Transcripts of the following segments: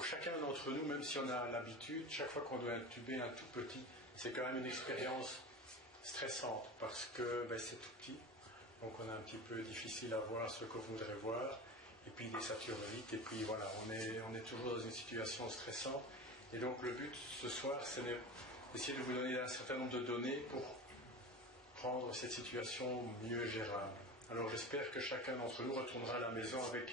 pour chacun d'entre nous, même si on a l'habitude, chaque fois qu'on doit intuber un tout petit, c'est quand même une expérience stressante parce que c'est tout petit, donc on est un petit peu difficile à voir ce qu'on voudrait voir, et puis il sature vite, et puis voilà, on est toujours dans une situation stressante, et donc le but ce soir, c'est d'essayer de vous donner un certain nombre de données pour rendre cette situation mieux gérable. Alors j'espère que chacun d'entre nous retournera à la maison avec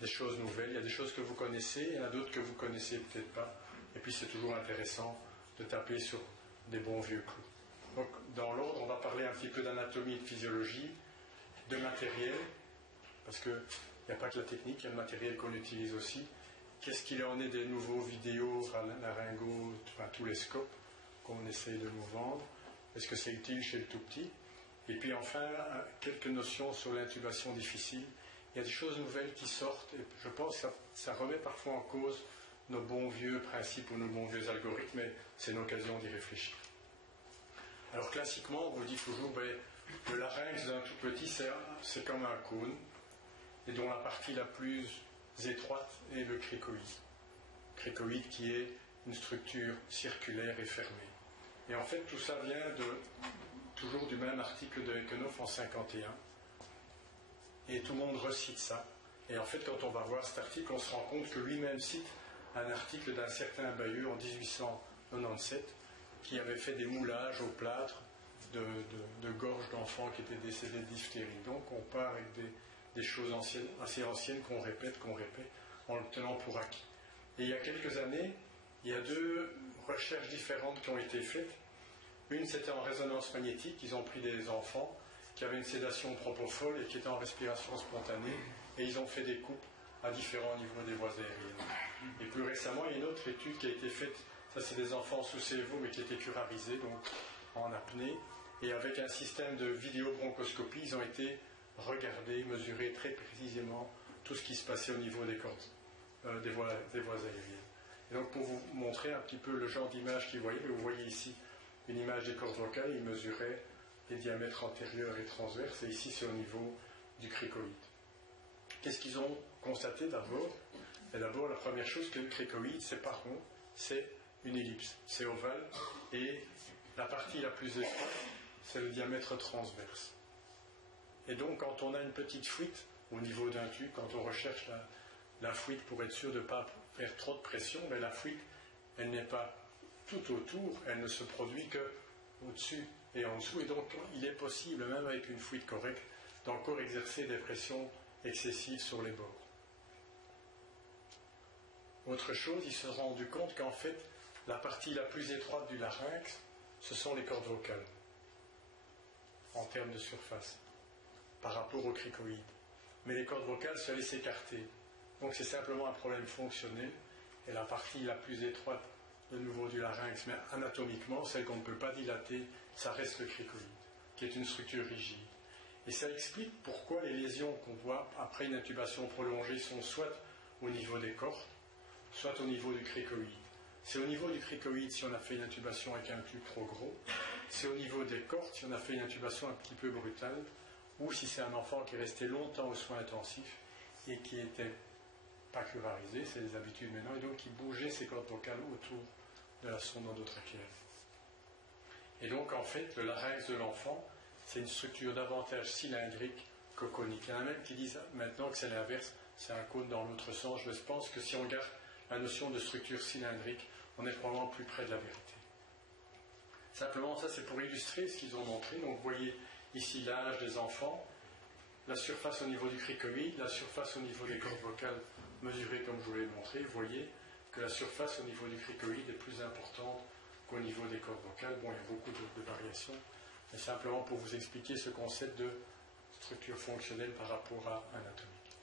des choses nouvelles. Il y a des choses que vous connaissez, il y en a d'autres que vous connaissez peut-être pas. Et puis c'est toujours intéressant de taper sur des bons vieux clous. Donc dans l'ordre, on va parler un petit peu d'anatomie et de physiologie, de matériel, parce qu'il n'y a pas que la technique, il y a le matériel qu'on utilise aussi. Qu'est-ce qu'il en est des nouveaux vidéos, laryngos, tous les scopes qu'on essaye de nous vendre? Est-ce que c'est utile chez le tout petit? Et puis enfin, quelques notions sur l'intubation difficile. Il y a des choses nouvelles qui sortent, et je pense que ça remet parfois en cause nos bons vieux principes ou nos bons vieux algorithmes, mais c'est une occasion d'y réfléchir. Alors classiquement, on vous dit toujours, le larynx d'un tout petit, c'est comme un cône, et dont la partie la plus étroite est le cricoïde. Cricoïde qui est une structure circulaire et fermée. Et en fait, tout ça vient toujours du même article de Eckenoff en 51. Et tout le monde recite ça. Et en fait, quand on va voir cet article, on se rend compte que lui-même cite un article d'un certain Bayeux en 1897 qui avait fait des moulages au plâtre de gorges d'enfants qui étaient décédés de diphtérie. Donc on part avec des choses assez anciennes qu'on répète en le tenant pour acquis. Et il y a quelques années, il y a deux recherches différentes qui ont été faites. Une, c'était en résonance magnétique. Ils ont pris des enfants qui avaient une sédation propofol et qui étaient en respiration spontanée, et ils ont fait des coupes à différents niveaux des voies aériennes. Et plus récemment, il y a une autre étude qui a été faite, ça c'est des enfants sous CEVO, mais qui étaient curarisés, donc en apnée, et avec un système de vidéobronchoscopie, ils ont été regardés, mesurés très précisément tout ce qui se passait au niveau des cordes, des voies aériennes. Et donc pour vous montrer un petit peu le genre d'image qu'ils voyaient, vous voyez ici une image des cordes vocales, ils mesuraient les diamètres antérieurs et transverses, et ici c'est au niveau du cricoïde. Qu'est-ce qu'ils ont constaté d'abord? Et d'abord, la première chose, que le cricoïde, c'est pas rond, c'est une ellipse, c'est ovale, et la partie la plus étroite, c'est le diamètre transverse. Et donc, quand on a une petite fuite au niveau d'un tube, quand on recherche la fuite pour être sûr de ne pas faire trop de pression, mais la fuite, elle n'est pas tout autour, elle ne se produit que au-dessus et en dessous, et donc il est possible, même avec une fuite correcte, d'encore exercer des pressions excessives sur les bords. Autre chose, ils se sont rendus compte qu'en fait, la partie la plus étroite du larynx, ce sont les cordes vocales, en termes de surface, par rapport au cricoïde. Mais les cordes vocales se laissent écarter. Donc c'est simplement un problème fonctionnel, et la partie la plus étroite de nouveau du larynx, mais anatomiquement, celle qu'on ne peut pas dilater, ça reste le cricoïde, qui est une structure rigide. Et ça explique pourquoi les lésions qu'on voit après une intubation prolongée sont soit au niveau des cordes, soit au niveau du cricoïde. C'est au niveau du cricoïde si on a fait une intubation avec un tube trop gros, c'est au niveau des cordes si on a fait une intubation un petit peu brutale, ou si c'est un enfant qui est resté longtemps aux soins intensifs et qui n'était pas curarisé, c'est des habitudes maintenant, et donc qui bougeait ses cordes vocales autour de la sonde endotrachéale. Et donc en fait, le larynx de l'enfant, c'est une structure davantage cylindrique que conique. Il y en a même qui disent maintenant que c'est l'inverse, c'est un cône dans l'autre sens. Je pense que si on garde la notion de structure cylindrique, on est probablement plus près de la vérité. Simplement, ça c'est pour illustrer ce qu'ils ont montré. Donc vous voyez ici l'âge des enfants, la surface au niveau du cricoïde, la surface au niveau des cordes vocales mesurées comme je vous l'ai montré. Vous voyez que la surface au niveau du cricoïde est plus importante qu'au niveau des cordes vocales. Bon, il y a beaucoup de variations, mais simplement pour vous expliquer ce concept de structure fonctionnelle par rapport à anatomique.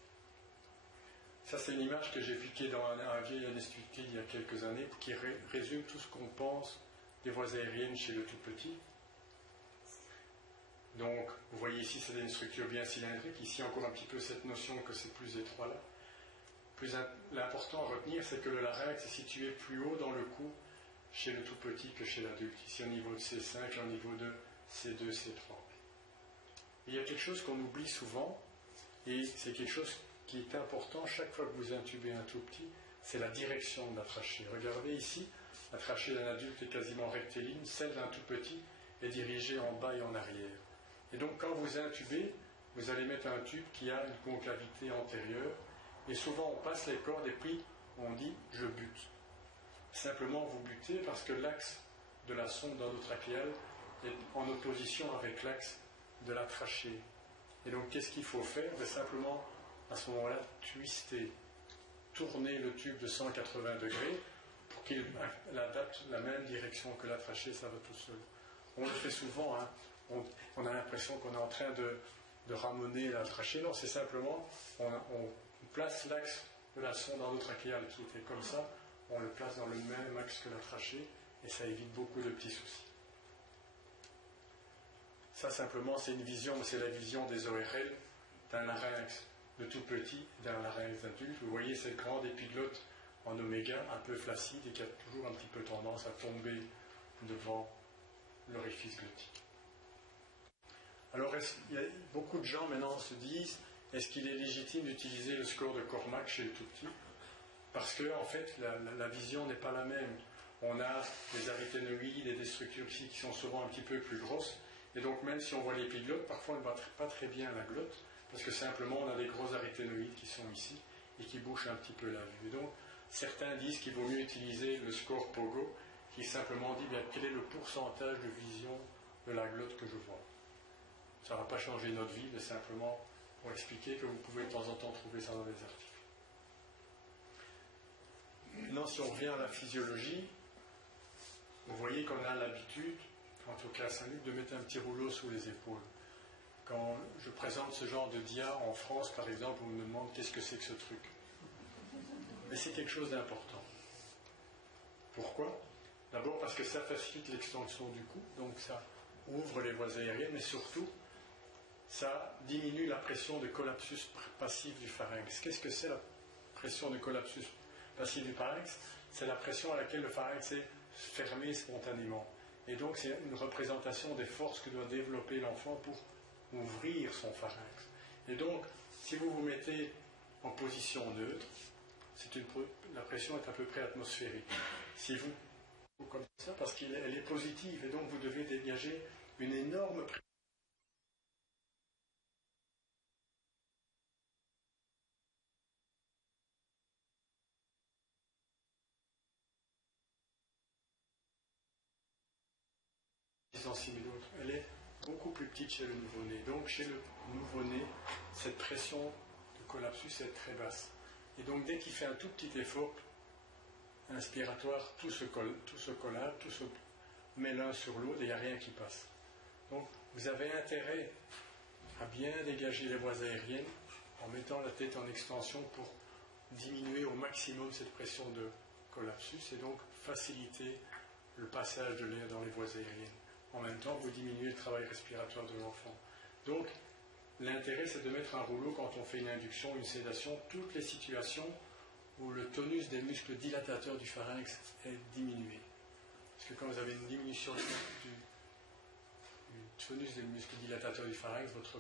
Ça, c'est une image que j'ai piquée dans un vieil institut il y a quelques années, qui résume tout ce qu'on pense des voies aériennes chez le tout petit. Donc, vous voyez ici, c'est une structure bien cylindrique. Ici, encore un petit peu cette notion que c'est plus étroit là. L'important à retenir, c'est que le larynx est situé plus haut dans le cou chez le tout petit que chez l'adulte. Ici, au niveau de C5, au niveau de C2, C3. Et il y a quelque chose qu'on oublie souvent, et c'est quelque chose qui est important chaque fois que vous intubez un tout petit, c'est la direction de la trachée. Regardez ici, la trachée d'un adulte est quasiment rectiligne, celle d'un tout petit est dirigée en bas et en arrière. Et donc quand vous intubez, vous allez mettre un tube qui a une concavité antérieure, et souvent on passe les cordes et puis on dit « je bute ». Simplement vous butez parce que l'axe de la sonde endotrachéale est en opposition avec l'axe de la trachée. Et donc qu'est-ce qu'il faut faire? Simplement à ce moment-là twister, tourner le tube de 180 degrés pour qu'il adapte la même direction que la trachée, ça va tout seul. On le fait souvent, hein. On a l'impression qu'on est en train de ramener la trachée. Non, c'est simplement, on place l'axe de la sonde endotrachéale qui était comme ça, on le place dans le même axe que la trachée et ça évite beaucoup de petits soucis. Ça simplement c'est une vision, c'est la vision des ORL d'un larynx de tout petit et d'un larynx adulte. Vous voyez cette grande épiglotte en oméga un peu flaccide et qui a toujours un petit peu tendance à tomber devant l'orifice glottique. Alors il y a beaucoup de gens maintenant se disent, est-ce qu'il est légitime d'utiliser le score de Cormack chez le tout petit? Parce que en fait la vision n'est pas la même. On a des arythénoïdes et des structures ici qui sont souvent un petit peu plus grosses. Et donc même si on voit l'épiglotte, parfois on ne voit pas très bien la glotte, parce que simplement on a des gros arythénoïdes qui sont ici et qui bouchent un petit peu la vue. Et donc certains disent qu'il vaut mieux utiliser le score POGO, qui simplement dit bien, quel est le pourcentage de vision de la glotte que je vois. Ça ne va pas changer notre vie, mais simplement pour expliquer que vous pouvez de temps en temps trouver ça dans les articles. Maintenant, si on revient à la physiologie, vous voyez qu'on a l'habitude, en tout cas à Saint-Luc, de mettre un petit rouleau sous les épaules. Quand je présente ce genre de dia en France, par exemple, on me demande qu'est-ce que c'est que ce truc. Mais c'est quelque chose d'important. Pourquoi? D'abord parce que ça facilite l'extension du cou, donc ça ouvre les voies aériennes, mais surtout, ça diminue la pression de collapsus passif du pharynx. Qu'est-ce que c'est la pression de collapsus passif du pharynx? C'est la pression à laquelle le pharynx est fermé spontanément. Et donc c'est une représentation des forces que doit développer l'enfant pour ouvrir son pharynx. Et donc, si vous vous mettez en position neutre, la pression est à peu près atmosphérique. Si vous comme ça, parce qu'elle est positive, et donc vous devez dégager une énorme pression. Elle est beaucoup plus petite chez le nouveau-né. Donc chez le nouveau-né, cette pression de collapsus est très basse. Et donc dès qu'il fait un tout petit effort inspiratoire, tout se collable, tout se met l'un sur l'autre et il n'y a rien qui passe. Donc vous avez intérêt à bien dégager les voies aériennes en mettant la tête en extension pour diminuer au maximum cette pression de collapsus et donc faciliter le passage de l'air dans les voies aériennes. En même temps, vous diminuez le travail respiratoire de l'enfant. Donc, l'intérêt, c'est de mettre un rouleau quand on fait une induction, une sédation, toutes les situations où le tonus des muscles dilatateurs du pharynx est diminué. Parce que quand vous avez une diminution du tonus des muscles dilatateurs du pharynx, votre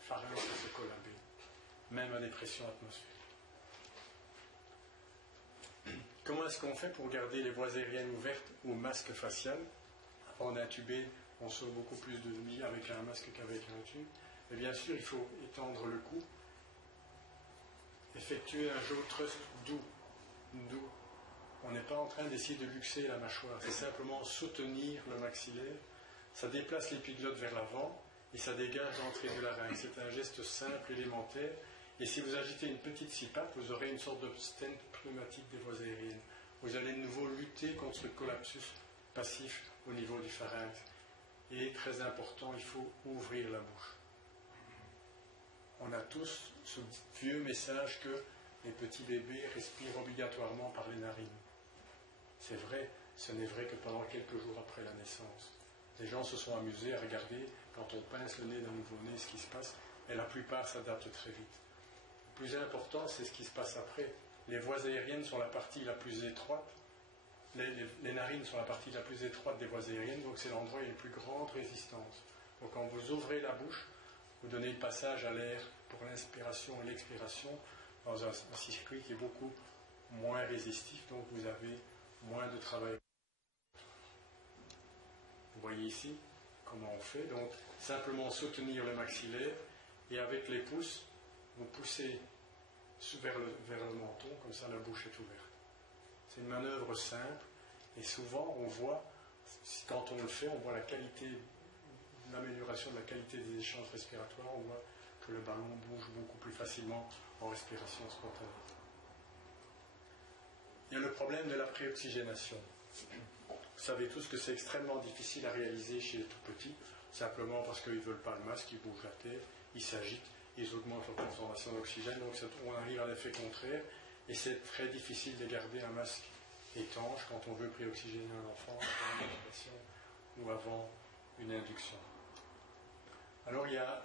pharynx va se collaber, même à des pressions atmosphériques. Comment est-ce qu'on fait pour garder les voies aériennes ouvertes au masque facial? Avant d'intuber, on sauve beaucoup plus de vie avec un masque qu'avec un tube. Et bien sûr, il faut étendre le cou, effectuer un jaw thrust doux. On n'est pas en train d'essayer de luxer la mâchoire, c'est simplement soutenir le maxillaire. Ça déplace l'épiglotte vers l'avant et ça dégage l'entrée du larynx. C'est un geste simple, élémentaire. Et si vous agitez une petite CPAP, vous aurez une sorte de stent pneumatique des voies aériennes. Vous allez de nouveau lutter contre le collapsus passif au niveau du pharynx. Et très important, il faut ouvrir la bouche. On a tous ce vieux message que les petits bébés respirent obligatoirement par les narines. C'est vrai, ce n'est vrai que pendant quelques jours après la naissance. Les gens se sont amusés à regarder, quand on pince le nez d'un nouveau-né, ce qui se passe, et la plupart s'adaptent très vite. Le plus important, c'est ce qui se passe après. Les voies aériennes sont la partie la plus étroite. Les narines sont la partie la plus étroite des voies aériennes, donc c'est l'endroit où il y a une plus grande résistance. Donc quand vous ouvrez la bouche, vous donnez le passage à l'air pour l'inspiration et l'expiration dans un circuit qui est beaucoup moins résistif, donc vous avez moins de travail. Vous voyez ici comment on fait. Donc simplement soutenir le maxillaire et avec les pouces, vous poussez vers le menton, comme ça la bouche est ouverte. C'est une manœuvre simple et souvent on voit, quand on le fait, on voit la qualité, l'amélioration de la qualité des échanges respiratoires, on voit que le ballon bouge beaucoup plus facilement en respiration spontanée. Il y a le problème de la préoxygénation. Vous savez tous que c'est extrêmement difficile à réaliser chez les tout petits, simplement parce qu'ils ne veulent pas le masque, ils bougent la tête, ils s'agitent, ils augmentent leur concentration d'oxygène, donc on arrive à l'effet contraire, et c'est très difficile de garder un masque étanche quand on veut préoxygéner un enfant avant une intubation ou avant une induction. Alors il y a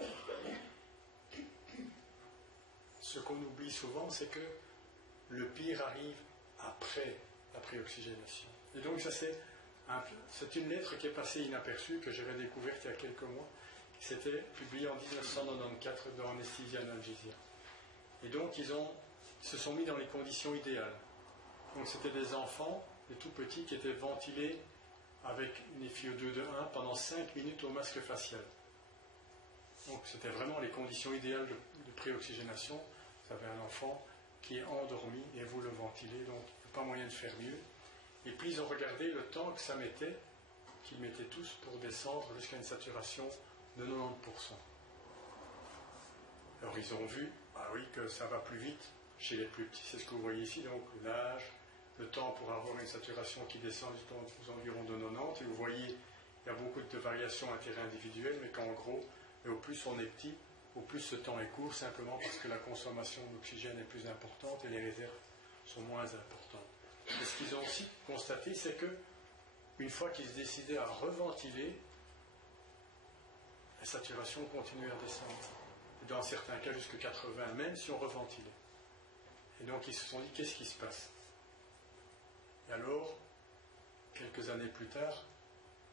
ce qu'on oublie souvent, c'est que le pire arrive après la préoxygénation. Et donc ça c'est une lettre qui est passée inaperçue, que j'ai redécouverte il y a quelques mois, qui s'était publiée en 1994 dans Anesthesia Analgesia. Et donc ils se sont mis dans les conditions idéales. Donc c'était des enfants, des tout petits, qui étaient ventilés avec une FiO2 de 1 pendant 5 minutes au masque facial. Donc c'était vraiment les conditions idéales de préoxygénation. Vous avez un enfant qui est endormi et vous le ventilez, donc il n'y a pas moyen de faire mieux. Et puis ils ont regardé le temps que ça mettait, qu'ils mettaient tous pour descendre jusqu'à une saturation de 90%. Alors ils ont vu, que ça va plus vite chez les plus petits, c'est ce que vous voyez ici, donc l'âge, le temps pour avoir une saturation qui descend aux environs de 90, et vous voyez, il y a beaucoup de variations interindividuelles, mais qu'en gros, au plus on est petit, au plus ce temps est court, simplement parce que la consommation d'oxygène est plus importante et les réserves sont moins importantes. Et ce qu'ils ont aussi constaté, c'est que une fois qu'ils se décidaient à reventiler, la saturation continuait à descendre. Et dans certains cas, jusqu'à 80, même si on reventilait. Et donc ils se sont dit, qu'est-ce qui se passe? Et alors, quelques années plus tard,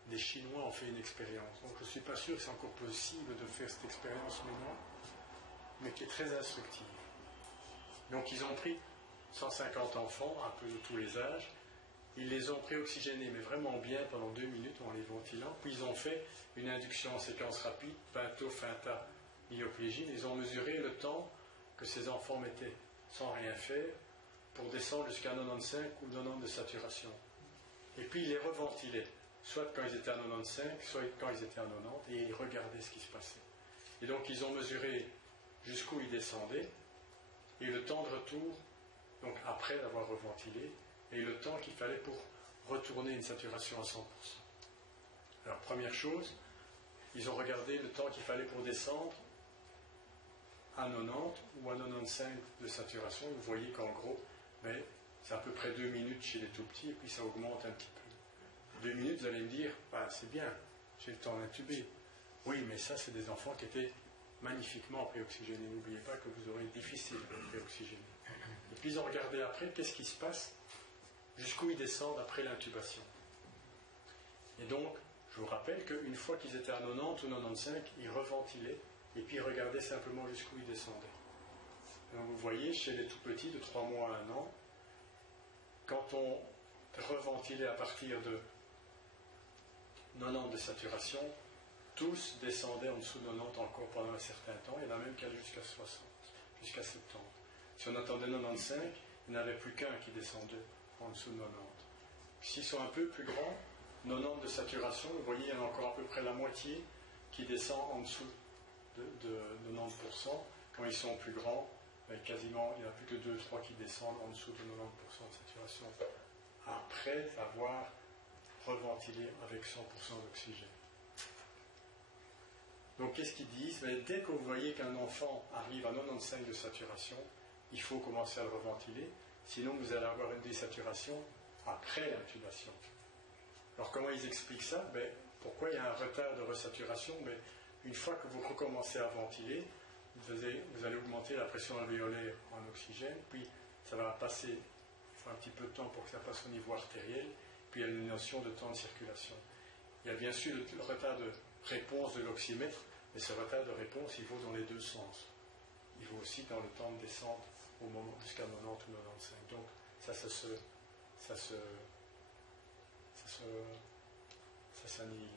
des Chinois ont fait une expérience. Donc je ne suis pas sûr que c'est encore possible de faire cette expérience maintenant, mais qui est très instructive. Donc ils ont pris 150 enfants, un peu de tous les âges, ils les ont préoxygénés, mais vraiment bien pendant 2 minutes en les ventilant, puis ils ont fait une induction en séquence rapide, Pinto, Finta, Myoplégine, ils ont mesuré le temps que ces enfants mettaient sans rien faire pour descendre jusqu'à 95 ou 90 de saturation. Et puis ils les reventilaient, soit quand ils étaient à 95, soit quand ils étaient à 90, et ils regardaient ce qui se passait. Et donc ils ont mesuré jusqu'où ils descendaient, et le temps de retour, donc après l'avoir reventilé, et le temps qu'il fallait pour retourner une saturation à 100%. Alors première chose, ils ont regardé le temps qu'il fallait pour descendre à 90 ou à 95 de saturation. Vous voyez qu'en gros, c'est à peu près 2 minutes chez les tout petits, et puis ça augmente un petit peu. 2 minutes, vous allez me dire, c'est bien, j'ai le temps d'intuber. Oui, mais ça, c'est des enfants qui étaient magnifiquement préoxygénés. N'oubliez pas que vous aurez difficile de préoxygéner. Et puis ils ont regardé après, qu'est-ce qui se passe, jusqu'où ils descendent après l'intubation. Et donc, je vous rappelle qu'une fois qu'ils étaient à 90 ou 95, ils reventilaient, et puis ils regardaient simplement jusqu'où ils descendaient. Donc vous voyez, chez les tout petits, de 3 mois à 1 an, quand on reventilait à partir de 90 de saturation, tous descendaient en dessous de 90 encore pendant un certain temps, il y en a même qui allaient jusqu'à 60, jusqu'à 70. Si on attendait 95, il n'y en avait plus qu'un qui descendait en dessous de 90. S'ils sont un peu plus grands, 90 de saturation, vous voyez, il y en a encore à peu près la moitié qui descend en dessous de 90%. Quand ils sont plus grands, quasiment, il n'y en a plus que 2-3 qui descendent en dessous de 90% de saturation, après avoir reventilé avec 100% d'oxygène. Donc qu'est-ce qu'ils disent? Dès que vous voyez qu'un enfant arrive à 95 de saturation, il faut commencer à le reventiler, sinon vous allez avoir une désaturation après l'intubation. Alors comment ils expliquent ça? Pourquoi il y a un retard de resaturation? Une fois que vous recommencez à ventiler, vous allez augmenter la pression alvéolaire en oxygène, puis ça va passer, il faut un petit peu de temps pour que ça passe au niveau artériel, puis il y a une notion de temps de circulation. Il y a bien sûr le retard de réponse de l'oxymètre, mais ce retard de réponse, il vaut dans les deux sens. Il vaut aussi dans le temps de descente au moment jusqu'à 90 ou 95. Donc, ça s'annihile.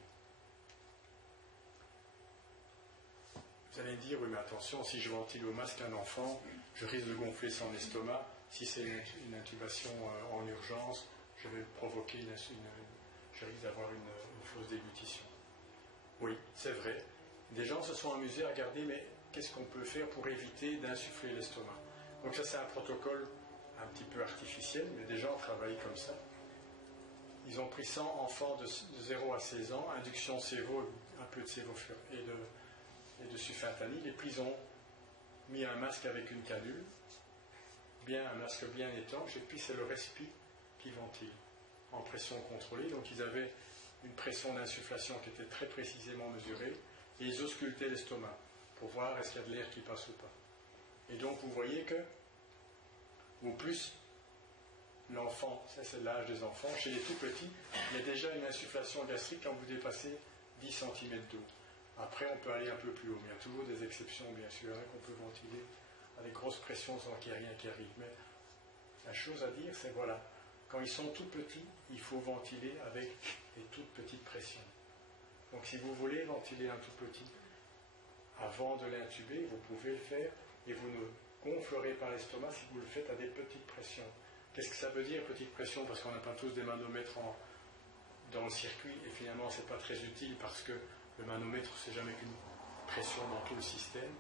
Vous allez me dire, oui mais attention, si je ventile au masque un enfant, je risque de gonfler son estomac. Si c'est une intubation en urgence, je vais provoquer je risque d'avoir une fausse déglutition. Oui, c'est vrai. Des gens se sont amusés à regarder, mais qu'est-ce qu'on peut faire pour éviter d'insuffler l'estomac? Donc ça, c'est un protocole un petit peu artificiel, mais des gens travaillent comme ça. Ils ont pris 100 enfants de 0 à 16 ans, induction sévo, un peu de sévoflur et de sulfentanyl, et puis ils ont mis un masque avec une canule, un masque bien étanche, et puis c'est le respi qui ventile en pression contrôlée. Donc ils avaient une pression d'insufflation qui était très précisément mesurée, et ils auscultaient l'estomac pour voir est-ce qu'il y a de l'air qui passe ou pas. Et donc vous voyez que au plus l'enfant, ça c'est l'âge des enfants, chez les tout petits, il y a déjà une insufflation gastrique quand vous dépassez 10 cm d'eau. Après on peut aller un peu plus haut, mais il y a toujours des exceptions bien sûr, qu'on peut ventiler à des grosses pressions sans qu'il n'y ait rien qui arrive. Mais la chose à dire c'est voilà, quand ils sont tout petits, il faut ventiler avec des toutes petites pressions. Donc si vous voulez ventiler un tout petit, avant de l'intuber, vous pouvez le faire et vous ne gonflerez pas l'estomac si vous le faites à des petites pressions. Qu'est-ce que ça veut dire, petite pression? Parce qu'on n'a pas tous des manomètres dans le circuit et finalement c'est pas très utile parce que le manomètre c'est jamais qu'une pression dans tout le système.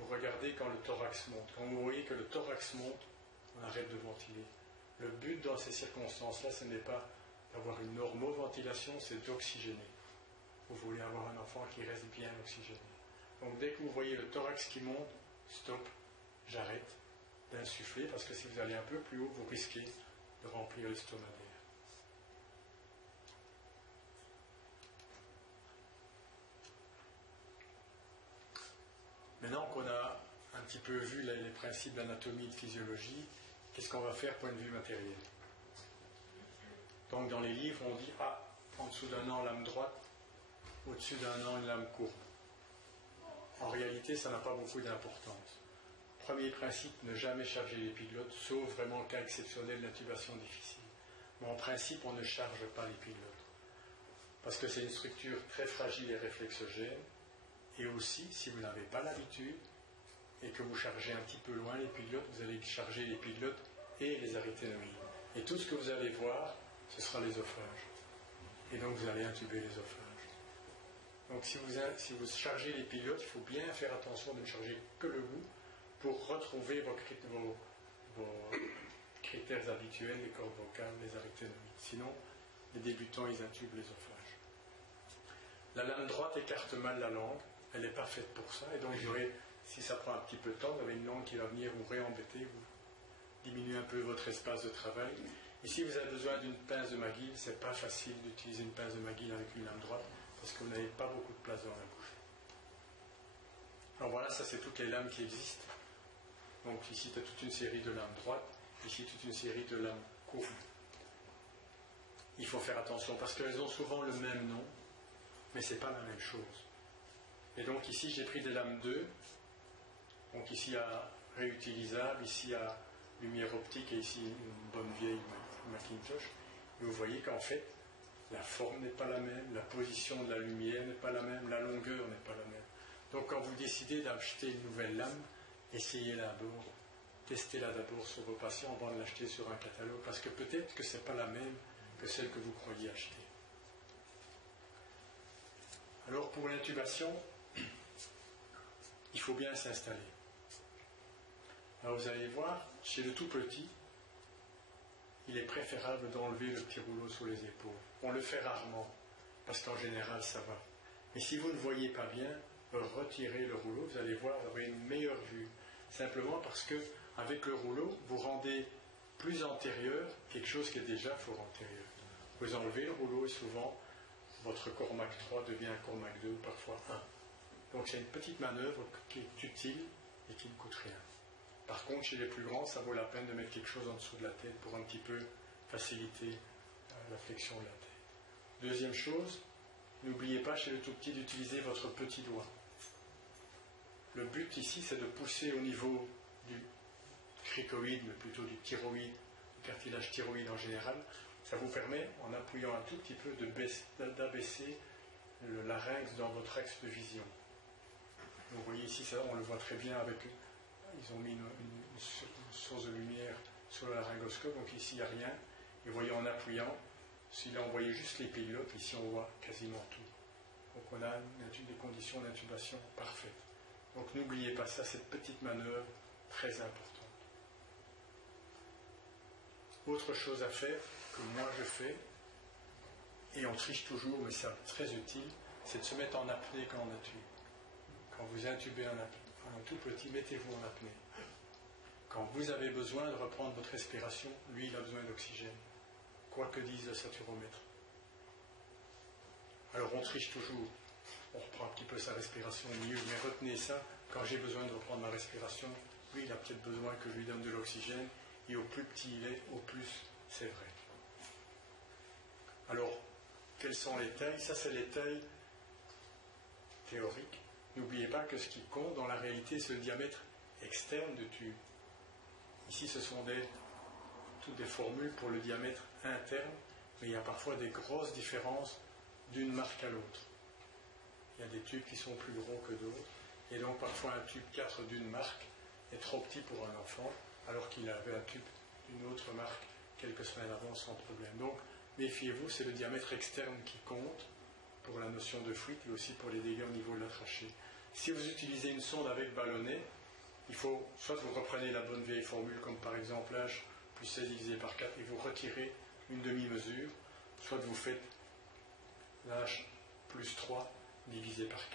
Vous regardez quand le thorax monte. Quand vous voyez que le thorax monte, on arrête de ventiler. Le but dans ces circonstances-là, ce n'est pas d'avoir une normoventilation, c'est d'oxygéner. Vous voulez avoir un enfant qui reste bien oxygéné. Donc dès que vous voyez le thorax qui monte, stop, j'arrête d'insuffler parce que si vous allez un peu plus haut, vous risquez de remplir l'estomac d'air. Maintenant qu'on a un petit peu vu les principes d'anatomie et de physiologie, qu'est-ce qu'on va faire point de vue matériel? Donc dans les livres, on dit en dessous d'un an, lame droite, au-dessus d'un an, une lame courbe. En réalité, ça n'a pas beaucoup d'importance. Premier principe, ne jamais charger l'épiglotte, sauf vraiment cas exceptionnel d'intubation difficile. Mais en principe, on ne charge pas l'épiglotte. Parce que c'est une structure très fragile et réflexogène. Et aussi, si vous n'avez pas l'habitude, et que vous chargez un petit peu loin l'épiglotte, vous allez charger l'épiglotte et les aryténoïdes. Et tout ce que vous allez voir, ce sera l'ésophage. Et donc vous allez intuber l'ésophage. Donc si vous chargez l'épiglotte, il faut bien faire attention de ne charger que le bout pour retrouver vos critères habituels, les cordes vocales, les aryténoïdes. Sinon, les débutants, ils intubent l'ésophage. La lame droite écarte mal la langue, elle n'est pas faite pour ça, et donc si ça prend un petit peu de temps, vous avez une langue qui va venir vous réembêter, vous diminuez un peu votre espace de travail. Et si vous avez besoin d'une pince de McGill, c'est pas facile d'utiliser une pince de McGill avec une lame droite, parce que vous n'avez pas beaucoup de place dans la bouche. Alors voilà, ça c'est toutes les lames qui existent. Donc ici tu as toute une série de lames droites, ici toute une série de lames courbes. Il faut faire attention, parce qu'elles ont souvent le même nom, mais ce n'est pas la même chose. Et donc ici j'ai pris des lames 2, donc ici il y a réutilisable, ici il y a lumière optique et ici une bonne vieille Macintosh. Et vous voyez qu'en fait, la forme n'est pas la même, la position de la lumière n'est pas la même, la longueur n'est pas la même. Donc quand vous décidez d'acheter une nouvelle lame, essayez-la d'abord, testez-la d'abord sur vos patients avant de l'acheter sur un catalogue, parce que peut-être que ce n'est pas la même que celle que vous croyez acheter. Alors pour l'intubation, il faut bien s'installer. Alors vous allez voir, chez le tout petit, il est préférable d'enlever le petit rouleau sur les épaules. On le fait rarement, parce qu'en général ça va. Mais si vous ne voyez pas bien, retirez le rouleau, vous allez voir, vous aurez une meilleure vue. Simplement parce que avec le rouleau, vous rendez plus antérieur quelque chose qui est déjà fort antérieur. Vous enlevez le rouleau et souvent, votre Cormac 3 devient un Cormac 2 ou parfois 1. Donc c'est une petite manœuvre qui est utile et qui ne coûte rien. Par contre, chez les plus grands, ça vaut la peine de mettre quelque chose en dessous de la tête pour un petit peu faciliter la flexion de la tête. Deuxième chose, n'oubliez pas chez le tout petit d'utiliser votre petit doigt. Le but ici, c'est de pousser au niveau du cricoïde, mais plutôt du thyroïde, cartilage thyroïde en général, ça vous permet, en appuyant un tout petit peu, d'abaisser le larynx dans votre axe de vision. Vous voyez ici, ça, on le voit très bien avec... Ils ont mis une source de lumière sur le laryngoscope, donc ici il n'y a rien. Et vous voyez, en appuyant, si là on voyait juste les pilotes, ici on voit quasiment tout. Donc on a des conditions d'intubation parfaites. Donc n'oubliez pas ça, cette petite manœuvre très importante. Autre chose à faire, que moi je fais, et on triche toujours, mais c'est très utile, c'est de se mettre en apnée quand on intube. Quand vous intubez un tout petit, mettez-vous en apnée. Quand vous avez besoin de reprendre votre respiration, lui il a besoin d'oxygène, quoi que dise le saturomètre. Alors on triche toujours, on reprend un petit peu sa respiration au milieu, mais retenez ça, quand j'ai besoin de reprendre ma respiration, lui il a peut-être besoin que je lui donne de l'oxygène, et au plus petit il est, au plus c'est vrai. Alors, quelles sont les tailles? Ça c'est les tailles théoriques. N'oubliez pas que ce qui compte dans la réalité, c'est le diamètre externe du tube. Ici, ce sont toutes des formules pour le diamètre interne, mais il y a parfois des grosses différences d'une marque à l'autre. Il y a des tubes qui sont plus gros que d'autres, et donc parfois un tube 4 d'une marque est trop petit pour un enfant, alors qu'il avait un tube d'une autre marque quelques semaines avant sans problème. Donc, méfiez-vous, c'est le diamètre externe qui compte pour la notion de fuite et aussi pour les dégâts au niveau de la trachée. Si vous utilisez une sonde avec ballonnet, il faut soit vous reprenez la bonne vieille formule comme par exemple H plus 16 divisé par 4 et vous retirez une demi-mesure, soit vous faites H plus 3 divisé par 4.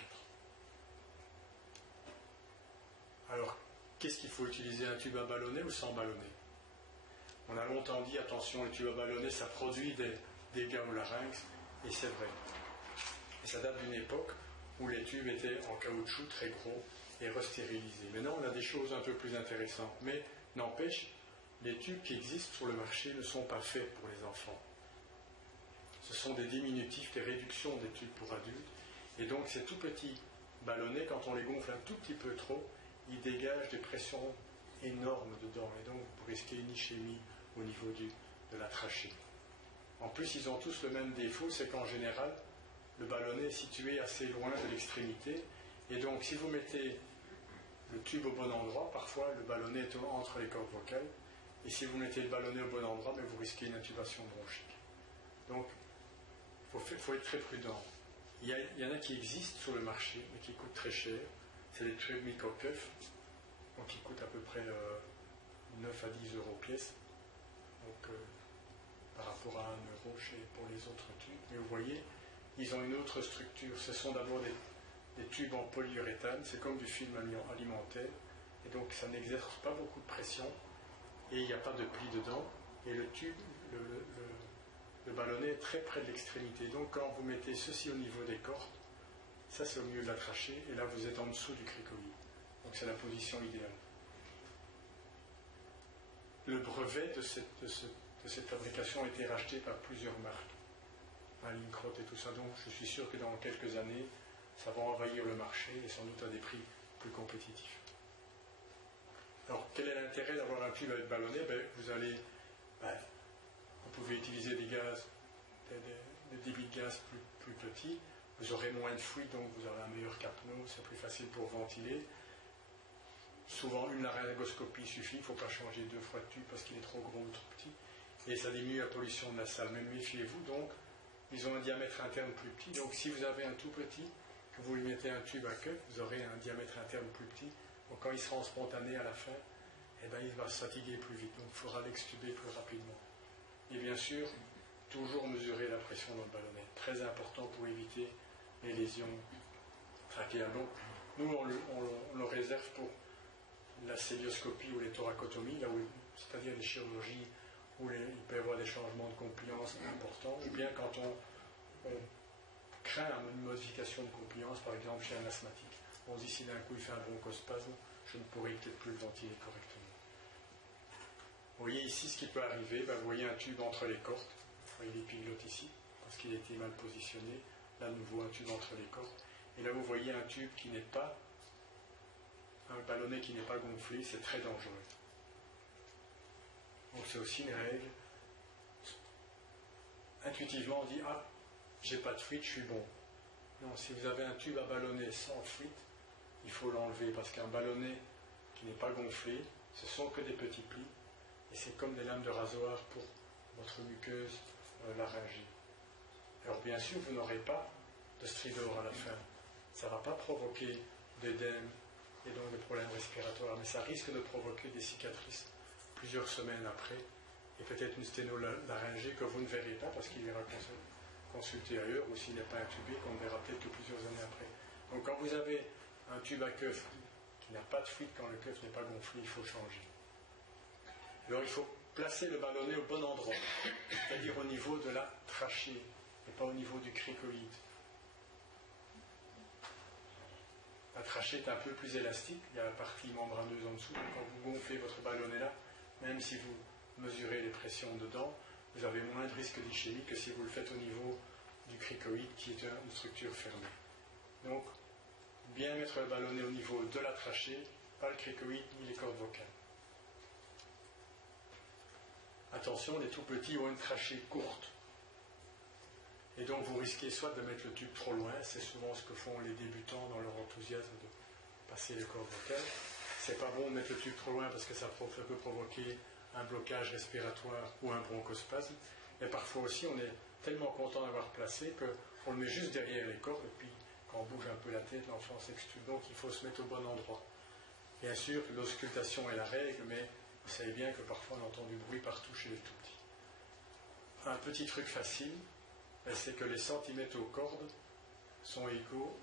Alors, qu'est-ce qu'il faut utiliser, un tube à ballonnet ou sans ballonnet? On a longtemps dit, attention, le tube à ballonnet, ça produit des dégâts au larynx, et c'est vrai. Et ça date d'une époque où les tubes étaient en caoutchouc très gros et restérilisés. Maintenant, on a des choses un peu plus intéressantes. Mais n'empêche, les tubes qui existent sur le marché ne sont pas faits pour les enfants. Ce sont des diminutifs, des réductions des tubes pour adultes. Et donc, ces tout petits ballonnets, quand on les gonfle un tout petit peu trop, ils dégagent des pressions énormes dedans. Et donc, vous risquez une ischémie au niveau de la trachée. En plus, ils ont tous le même défaut, c'est qu'en général, le ballonnet est situé assez loin de l'extrémité. Et donc, si vous mettez le tube au bon endroit, parfois le ballonnet est entre les cordes vocales. Et si vous mettez le ballonnet au bon endroit, vous risquez une intubation bronchique. Donc, il faut être très prudent. Il y en a qui existent sur le marché, mais qui coûtent très cher. C'est les tubes Mikokeuf, donc qui coûtent à peu près 9 à 10 euros pièce. Donc, par rapport à 1 euro pour les autres tubes. Mais vous voyez, ils ont une autre structure. Ce sont d'abord des tubes en polyuréthane, c'est comme du film alimentaire, et donc ça n'exerce pas beaucoup de pression, et il n'y a pas de pli dedans, et le tube, le ballonnet est très près de l'extrémité. Donc quand vous mettez ceci au niveau des cordes, ça c'est au milieu de la trachée, et là vous êtes en dessous du cricoïde. Donc c'est la position idéale. Le brevet de cette fabrication a été racheté par plusieurs marques, Lincrot et tout ça, donc je suis sûr que dans quelques années, ça va envahir le marché et sans doute à des prix plus compétitifs. Alors, quel est l'intérêt d'avoir un tube avec ballonnet? Vous pouvez utiliser des gaz, des débits de gaz plus petits, vous aurez moins de fuite, donc vous aurez un meilleur capnot, c'est plus facile pour ventiler. Souvent, une laryngoscopie suffit, il ne faut pas changer 2 fois de tube parce qu'il est trop gros ou trop petit, et ça diminue la pollution de la salle. Mais méfiez-vous donc, ils ont un diamètre interne plus petit, donc si vous avez un tout petit, que vous lui mettez un tube à queue, vous aurez un diamètre interne plus petit, donc quand il sera en spontané à la fin, il va se fatiguer plus vite, donc il faudra l'extuber plus rapidement. Et bien sûr, toujours mesurer la pression dans le ballonnet, très important pour éviter les lésions trachéales. Donc, nous, on le réserve pour la célioscopie ou les thoracotomies, c'est-à-dire les chirurgies où il peut y avoir des changements de compliance importants, ou bien quand on craint une modification de compliance, par exemple chez un asthmatique. On se dit si d'un coup il fait un bronchospasme, je ne pourrai peut-être plus le ventiler correctement. Vous voyez ici ce qui peut arriver, vous voyez un tube entre les cordes, vous voyez l'épiglotte ici, parce qu'il était mal positionné, là à nouveau un tube entre les cordes, et là vous voyez un tube qui n'est pas, un ballonnet qui n'est pas gonflé, c'est très dangereux. Donc c'est aussi une règle. Intuitivement, on dit, ah, j'ai pas de fuite, je suis bon. Non, si vous avez un tube à ballonner sans fuite, il faut l'enlever, parce qu'un ballonnet qui n'est pas gonflé, ce sont que des petits plis, et c'est comme des lames de rasoir pour votre muqueuse laryngée. Alors bien sûr, vous n'aurez pas de stridor à la fin. Ça ne va pas provoquer d'œdème et donc des problèmes respiratoires, mais ça risque de provoquer des cicatrices plusieurs semaines après, et peut-être une sténolaryngée que vous ne verrez pas parce qu'il ira consulter ailleurs, ou s'il n'est pas intubé, qu'on ne verra peut-être que plusieurs années après. Donc quand vous avez un tube à keuf qui n'a pas de fuite, quand le keuf n'est pas gonflé, il faut changer. Alors il faut placer le ballonnet au bon endroit, c'est-à-dire au niveau de la trachée, et pas au niveau du cricoïde. La trachée est un peu plus élastique, il y a la partie membraneuse en dessous, donc quand vous gonflez votre ballonnet là, même si vous mesurez les pressions dedans, vous avez moins de risque d'ischémie que si vous le faites au niveau du cricoïde, qui est une structure fermée. Donc, bien mettre le ballonnet au niveau de la trachée, pas le cricoïde ni les cordes vocales. Attention, les tout petits ont une trachée courte. Et donc vous risquez soit de mettre le tube trop loin, c'est souvent ce que font les débutants dans leur enthousiasme de passer les cordes vocales. C'est pas bon de mettre le tube trop loin parce que ça peut provoquer un blocage respiratoire ou un bronchospasme. Mais parfois aussi, on est tellement content d'avoir placé qu'on le met juste derrière les cordes et puis quand on bouge un peu la tête, l'enfant s'extube. Donc il faut se mettre au bon endroit. Bien sûr, l'auscultation est la règle, mais vous savez bien que parfois on entend du bruit partout chez les tout petits. Un petit truc facile, c'est que les centimètres aux cordes sont égaux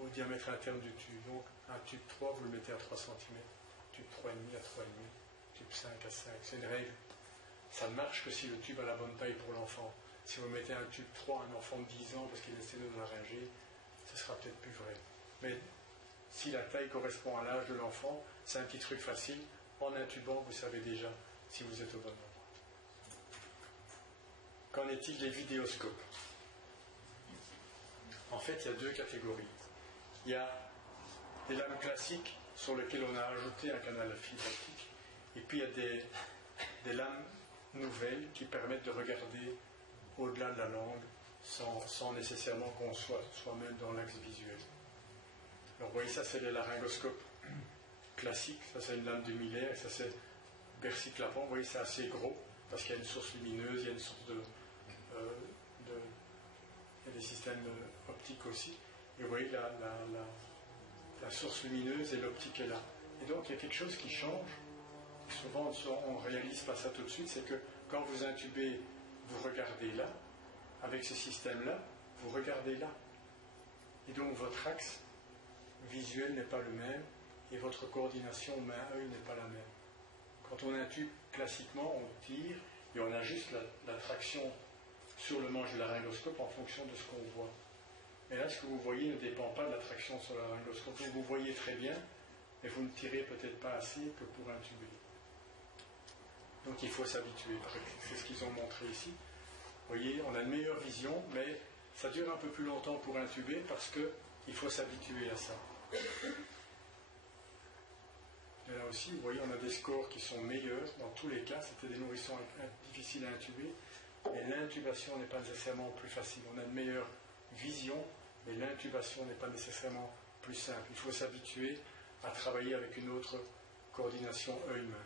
au diamètre interne du tube. Donc un tube 3, vous le mettez à 3 cm, tube 3,5 à 3,5, tube 5 à 5. C'est une règle. Ça ne marche que si le tube a la bonne taille pour l'enfant. Si vous mettez un tube 3 à un enfant de 10 ans parce qu'il est sténolaryngé, ce sera peut-être plus vrai. Mais si la taille correspond à l'âge de l'enfant, c'est un petit truc facile. En intubant, vous savez déjà si vous êtes au bon endroit. Qu'en est-il des vidéoscopes? En fait, il y a deux catégories. Il y a des lames classiques sur lesquelles on a ajouté un canal fibre optique, et puis il y a des lames nouvelles qui permettent de regarder au-delà de la langue sans nécessairement qu'on soit soi-même dans l'axe visuel. Alors vous voyez, ça c'est les laryngoscopes classiques, ça c'est une lame de Miller, et ça c'est Bercy-Clapon. Vous voyez, c'est assez gros parce qu'il y a une source lumineuse, il y a une source il y a des systèmes optiques aussi. Et vous voyez, la source lumineuse et l'optique est là. Et donc il y a quelque chose qui change. Souvent on ne réalise pas ça tout de suite, c'est que quand vous intubez, vous regardez là, avec ce système-là, vous regardez là. Et donc votre axe visuel n'est pas le même, et votre coordination main-œil n'est pas la même. Quand on intube, classiquement, on tire, et on ajuste la traction sur le manche du laryngoscope en fonction de ce qu'on voit. Mais là, ce que vous voyez ne dépend pas de la traction sur le laryngoscope. Vous voyez très bien, mais vous ne tirez peut-être pas assez que pour intuber. Donc il faut s'habituer. C'est ce qu'ils ont montré ici. Vous voyez, on a une meilleure vision, mais ça dure un peu plus longtemps pour intuber parce qu'il faut s'habituer à ça. Et là aussi, vous voyez, on a des scores qui sont meilleurs. Dans tous les cas, c'était des nourrissons difficiles à intuber. Mais l'intubation n'est pas nécessairement plus facile. On a une meilleure vision, mais l'intubation n'est pas nécessairement plus simple. Il faut s'habituer à travailler avec une autre coordination œil-main.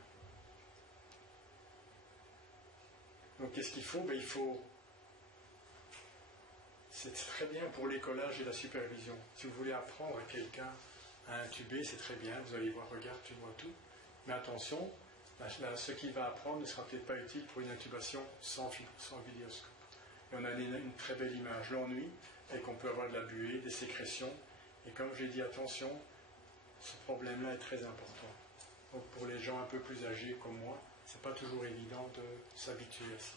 Donc qu'est-ce qu'il faut? Il faut... C'est très bien pour l'écolage et la supervision. Si vous voulez apprendre à quelqu'un à intuber, c'est très bien. Vous allez voir, regarde, tu vois tout. Mais attention, ce qu'il va apprendre ne sera peut-être pas utile pour une intubation sans vidéoscope. Et on a une très belle image. L'ennui est qu'on peut avoir de la buée, des sécrétions. Et comme j'ai dit, attention, ce problème-là est très important. Donc pour les gens un peu plus âgés comme moi, ce n'est pas toujours évident de s'habituer à ça.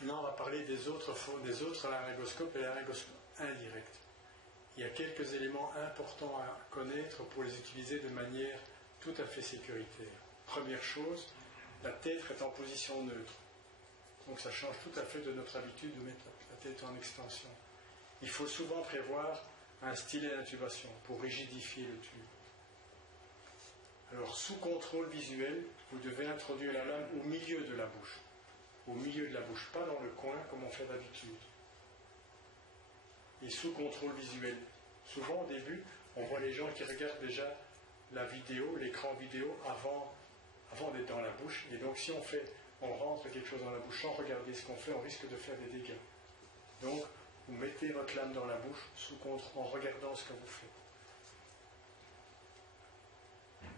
Maintenant, on va parler des autres laryngoscopes et laryngoscopes indirects. Il y a quelques éléments importants à connaître pour les utiliser de manière tout à fait sécuritaire. Première chose, la tête est en position neutre. Donc ça change tout à fait de notre habitude de mettre la tête en extension. Il faut souvent prévoir un stylet d'intubation pour rigidifier le tube. Alors, sous contrôle visuel, vous devez introduire la lame au milieu de la bouche. Au milieu de la bouche, pas dans le coin comme on fait d'habitude. Et sous contrôle visuel. Souvent, au début, on voit les gens qui regardent déjà la vidéo, l'écran vidéo, avant d'être dans la bouche. Et donc, si on rentre quelque chose dans la bouche sans regarder ce qu'on fait, on risque de faire des dégâts. Donc, vous mettez votre lame dans la bouche en regardant ce que vous faites.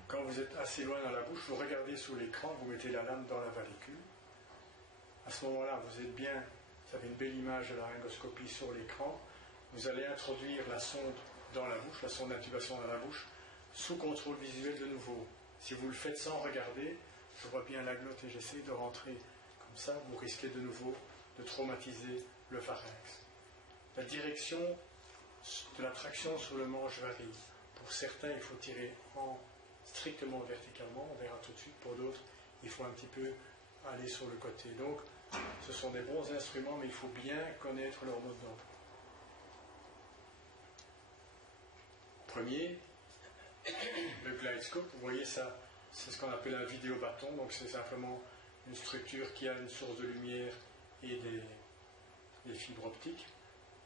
Quand vous êtes assez loin dans la bouche, vous regardez sous l'écran, vous mettez la lame dans la vallicule. À ce moment-là, vous êtes bien, vous avez une belle image de la laryngoscopie sur l'écran. Vous allez introduire la sonde dans la bouche, la sonde d'intubation dans la bouche, sous contrôle visuel de nouveau. Si vous le faites sans regarder, je vois bien la glotte et j'essaie de rentrer comme ça, vous risquez de nouveau de traumatiser le pharynx. La direction de la traction sur le manche varie. Pour certains, il faut tirer strictement verticalement, on verra tout de suite. Pour d'autres, il faut un petit peu aller sur le côté. Donc, ce sont des bons instruments, mais il faut bien connaître leur mode d'emploi. Premier, le GlideScope. Vous voyez ça, c'est ce qu'on appelle un vidéo-bâton. Donc, c'est simplement une structure qui a une source de lumière et des fibres optiques.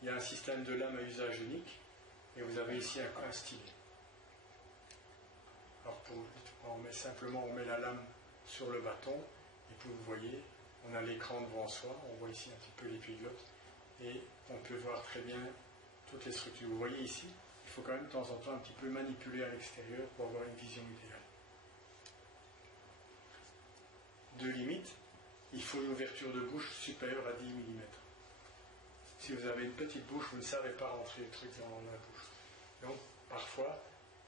Il y a un système de lame à usage unique et vous avez ici un stylet. Alors on met la lame sur le bâton et puis vous voyez, on a l'écran devant soi, on voit ici un petit peu l'épiglotte et on peut voir très bien toutes les structures. Vous voyez ici, il faut quand même de temps en temps un petit peu manipuler à l'extérieur pour avoir une vision idéale. Deux limites, il faut une ouverture de bouche supérieure à 10 mm. Si vous avez une petite bouche, vous ne savez pas rentrer le truc dans la bouche. Donc, parfois,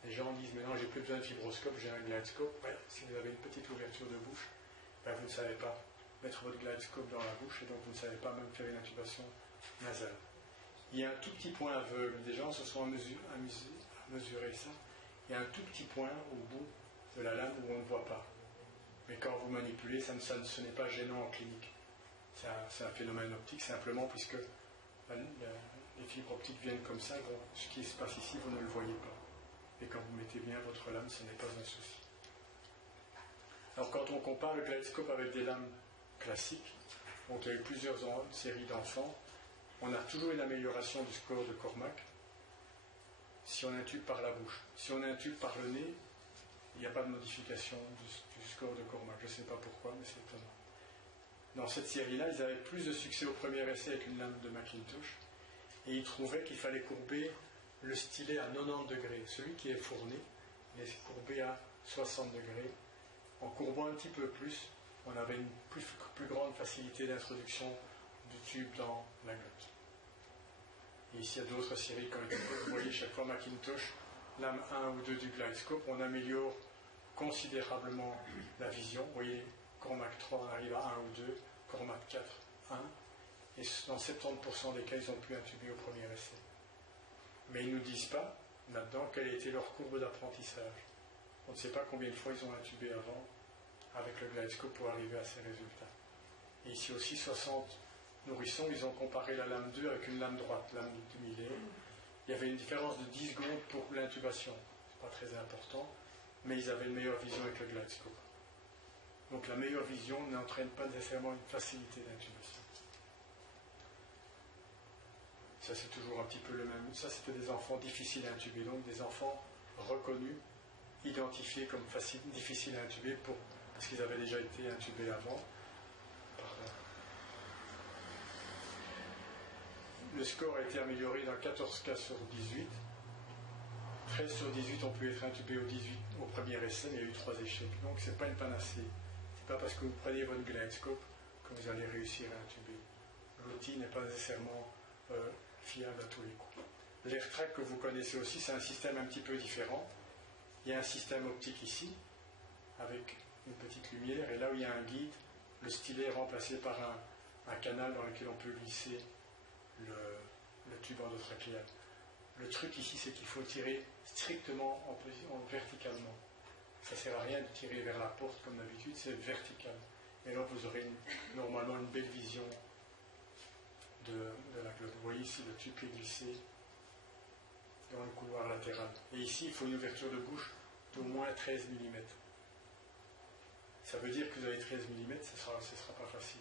les gens disent, mais non, j'ai plus besoin de fibroscope, j'ai un GlideScope. Ouais, si vous avez une petite ouverture de bouche, ben, vous ne savez pas mettre votre GlideScope dans la bouche et donc vous ne savez pas même faire une intubation nasale. Il y a un tout petit point aveugle. Des gens se sont mesurer ça. Il y a un tout petit point au bout de la lame où on ne voit pas. Mais quand vous manipulez, ce n'est pas gênant en clinique. C'est un phénomène optique simplement puisque les fibres optiques viennent comme ça. Bon, ce qui se passe ici, vous ne le voyez pas. Et quand vous mettez bien votre lame, ce n'est pas un souci. Alors quand on compare le GlideScope avec des lames classiques, donc il y a eu plusieurs séries d'enfants, on a toujours une amélioration du score de Cormack si on intube par la bouche. Si on intube par le nez, il n'y a pas de modification du score de Cormack. Je ne sais pas pourquoi, mais c'est étonnant. Dans cette série-là, ils avaient plus de succès au premier essai avec une lame de Macintosh et ils trouvaient qu'il fallait courber le stylet à 90 degrés. Celui qui est fourni, il est courbé à 60 degrés. En courbant un petit peu plus, on avait une plus grande facilité d'introduction du tube dans la glotte. Et ici, il y a d'autres séries comme vous voyez chaque fois Macintosh, lame 1 ou 2 du GlideScope, on améliore considérablement la vision. Vous voyez, Cormack 3, on arrive à 1 ou 2, Cormack 4, 1. Et dans 70% des cas, ils ont pu intuber au premier essai. Mais ils ne nous disent pas, là-dedans, quelle a été leur courbe d'apprentissage. On ne sait pas combien de fois ils ont intubé avant avec le GlideScope pour arriver à ces résultats. Et ici aussi, 60 nourrissons, ils ont comparé la lame 2 avec une lame droite, lame de millet. Il y avait une différence de 10 secondes pour l'intubation. Ce n'est pas très important, mais ils avaient une meilleure vision avec le GlideScope. Donc la meilleure vision n'entraîne pas nécessairement une facilité d'intubation. Ça, c'est toujours un petit peu le même. Ça, c'était des enfants difficiles à intuber, donc des enfants reconnus, identifiés comme difficiles à intuber parce qu'ils avaient déjà été intubés avant. Pardon. Le score a été amélioré dans 14 cas sur 18. 13 sur 18 ont pu être intubés au premier essai, mais il y a eu 3 échecs. Donc, ce n'est pas une panacée. Ce n'est pas parce que vous prenez votre GlideScope que vous allez réussir à intuber. L'outil n'est pas nécessairement fiable à tous les coups. L'AirTrack que vous connaissez aussi, c'est un système un petit peu différent. Il y a un système optique ici, avec une petite lumière, et là où il y a un guide, le stylet est remplacé par un canal dans lequel on peut glisser le tube endotrachéal. Le truc ici, c'est qu'il faut tirer strictement verticalement. Ça ne sert à rien de tirer vers la porte comme d'habitude, c'est vertical. Et là, vous aurez normalement une belle vision de la glotte. Vous voyez ici le tube qui est glissé dans le couloir latéral. Et ici, il faut une ouverture de bouche d'au moins 13 mm. Ça veut dire que vous avez 13 mm, ce sera pas facile.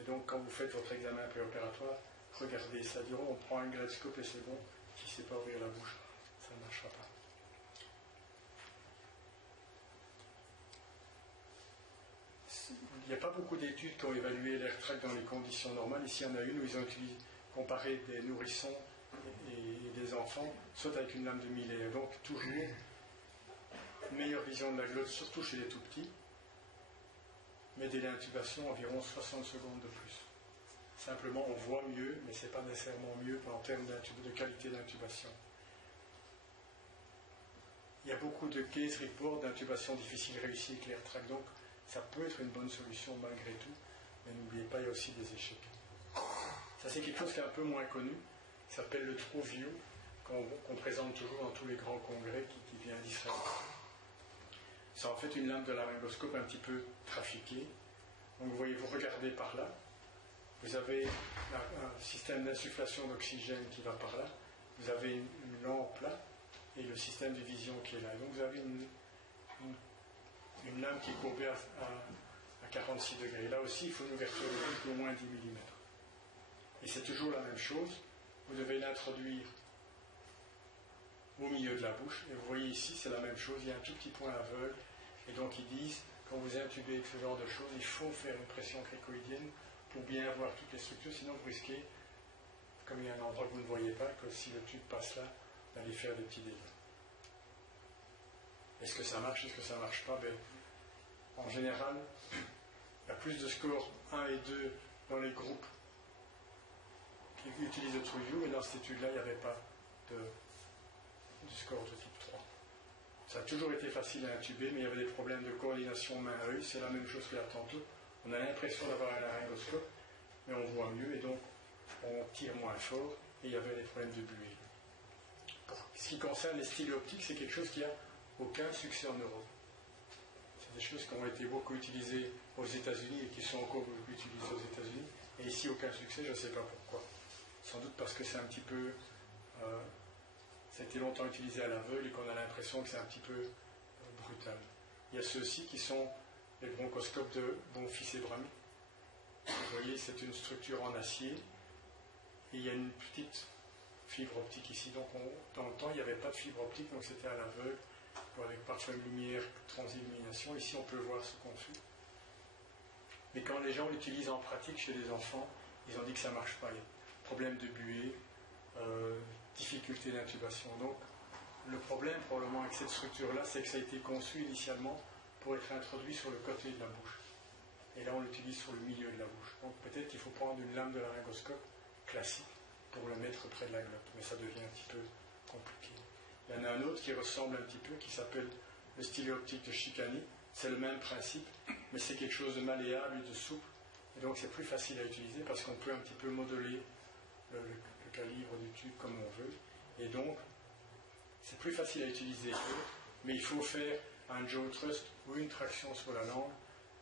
Et donc, quand vous faites votre examen préopératoire, regardez ça. Diront, on prend un gradescope et c'est bon. Qui ne sait pas ouvrir la bouche, ça ne marchera pas. Il n'y a pas beaucoup d'études qui ont évalué l'air tract dans les conditions normales. Ici, il y en a une où ils ont comparé des nourrissons et des enfants, soit avec une lame de Miller. Donc, toujours, meilleure vision de la glotte, surtout chez les tout-petits, mais délai d'intubation environ 60 secondes de plus. Simplement, on voit mieux, mais ce n'est pas nécessairement mieux en termes de qualité d'intubation. Il y a beaucoup de case reports d'intubation difficile réussie avec l'air tract, donc ça peut être une bonne solution malgré tout, mais n'oubliez pas, il y a aussi des échecs. Ça, c'est quelque chose qui est un peu moins connu, qui s'appelle le TruView, qu'on présente toujours dans tous les grands congrès qui vient d'Israël. C'est en fait une lame de laryngoscope un petit peu trafiquée. Donc vous voyez, vous regardez par là, vous avez un système d'insufflation d'oxygène qui va par là, vous avez une lampe là, et le système de vision qui est là. Et donc vous avez une lame qui est courbée à 46 degrés. Là aussi, il faut une ouverture d'au moins 10 mm. Et c'est toujours la même chose. Vous devez l'introduire au milieu de la bouche. Et vous voyez ici, c'est la même chose. Il y a un tout petit point aveugle. Et donc, ils disent, quand vous intubez avec ce genre de choses, il faut faire une pression cricoïdienne pour bien voir toutes les structures. Sinon, vous risquez, comme il y a un endroit que vous ne voyez pas, que si le tube passe là, d'aller faire des petits dégâts. Est-ce que ça marche? Est-ce que ça ne marche pas? En général, il y a plus de scores 1 et 2 dans les groupes qui utilisent le TruView, mais dans cette étude-là, il n'y avait pas de score de type 3. Ça a toujours été facile à intuber, mais il y avait des problèmes de coordination main-œil. C'est la même chose qu'il y a tantôt. On a l'impression d'avoir un laryngoscope, mais on voit mieux, et donc on tire moins fort, et il y avait des problèmes de buée. Pour ce qui concerne les stylés optiques, c'est quelque chose qui n'a aucun succès en Europe. C'est des choses qui ont été beaucoup utilisées aux États-Unis et qui sont encore beaucoup utilisées aux États-Unis. Et ici, aucun succès, je ne sais pas pourquoi. Sans doute parce que c'est un petit peu... ça a été longtemps utilisé à l'aveugle et qu'on a l'impression que c'est un petit peu brutal. Il y a ceux-ci qui sont les bronchoscopes de Bonfils et Bramy. Vous voyez, c'est une structure en acier et il y a une petite fibre optique ici. Donc, dans le temps, il n'y avait pas de fibre optique, donc c'était à l'aveugle, avec parfois une lumière transillumination. Ici, on peut voir ce qu'on fait. Mais quand les gens l'utilisent en pratique chez les enfants, ils ont dit que ça ne marche pas. Il y a problème de buée, difficulté d'intubation. Donc, le problème probablement avec cette structure-là, c'est que ça a été conçu initialement pour être introduit sur le côté de la bouche. Et là, on l'utilise sur le milieu de la bouche. Donc, peut-être qu'il faut prendre une lame de laryngoscope classique pour le mettre près de la glotte. Mais ça devient un petit peu compliqué. Il y en a un autre qui ressemble un petit peu, qui s'appelle le stylet optique de Chicani. C'est le même principe, mais c'est quelque chose de malléable et de souple. Et donc, c'est plus facile à utiliser parce qu'on peut un petit peu modeler le calibre du tube comme on veut. Et donc, c'est plus facile à utiliser mais il faut faire un jaw thrust ou une traction sur la langue.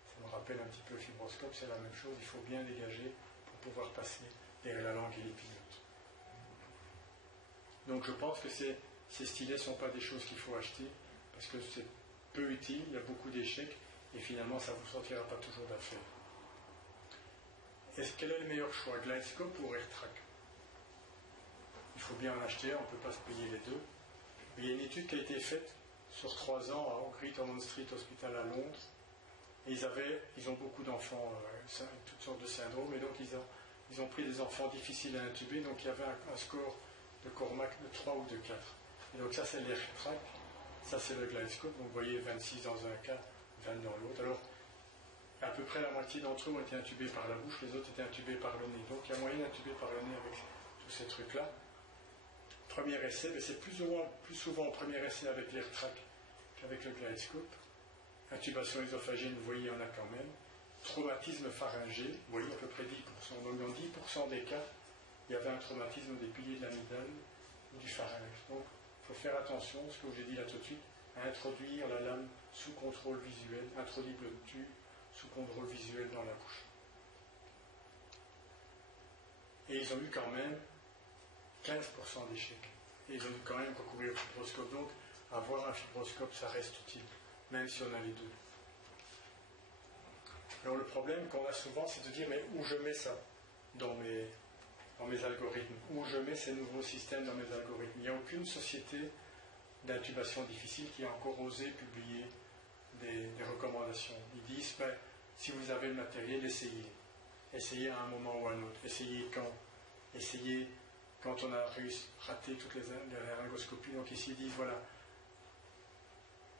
Ça me rappelle un petit peu le fibroscope, c'est la même chose. Il faut bien dégager pour pouvoir passer derrière la langue et l'épiglotte. Donc, je pense que ces stylets ne sont pas des choses qu'il faut acheter parce que c'est peu utile, il y a beaucoup d'échecs et finalement, ça ne vous sortira pas toujours d'affaire. Quel est le meilleur choix, Glidescope ou AirTrack? Il faut bien en acheter, on ne peut pas se payer les deux. Mais il y a une étude qui a été faite sur 3 ans à Great Ormond Street Hospital à Londres. Et ils ont beaucoup d'enfants, toutes sortes de syndromes, et donc ils ont pris des enfants difficiles à intuber, donc il y avait un score de Cormac de 3 ou de 4. Et donc ça c'est l'AirTrack, ça c'est le Glidescope, donc vous voyez 26 dans un cas, 20 dans l'autre. Alors à peu près la moitié d'entre eux ont été intubés par la bouche, les autres étaient intubés par le nez. Donc il y a moyen d'intuber par le nez avec tous ces trucs-là. Premier essai, mais c'est plus souvent au premier essai avec l'AirTrack qu'avec le Glidescope. Intubation ésophagienne, vous voyez, il y en a quand même. Traumatisme pharyngé, vous voyez, à peu près 10%. Donc dans 10% des cas, il y avait un traumatisme des piliers de l'amygdale ou du pharynx. Donc il faut faire attention, ce que j'ai dit là tout de suite, à introduire la lame sous contrôle visuel, introduire le tube sous contrôle visuel dans la bouche. Et ils ont eu quand même 15% d'échecs. Et ils ont dû quand même recourir au fibroscope. Donc, avoir un fibroscope, ça reste utile, même si on a les deux. Alors le problème qu'on a souvent, c'est de dire, mais où je mets ça dans mes algorithmes, où je mets ces nouveaux systèmes dans mes algorithmes. Il n'y a aucune société d'intubation difficile qui a encore osé publier des recommandations. Ils disent, ben, si vous avez le matériel, essayez. Essayez à un moment ou à un autre. Essayez quand? Essayez quand on a raté toutes les laryngoscopies. Donc ici, ils disent, voilà,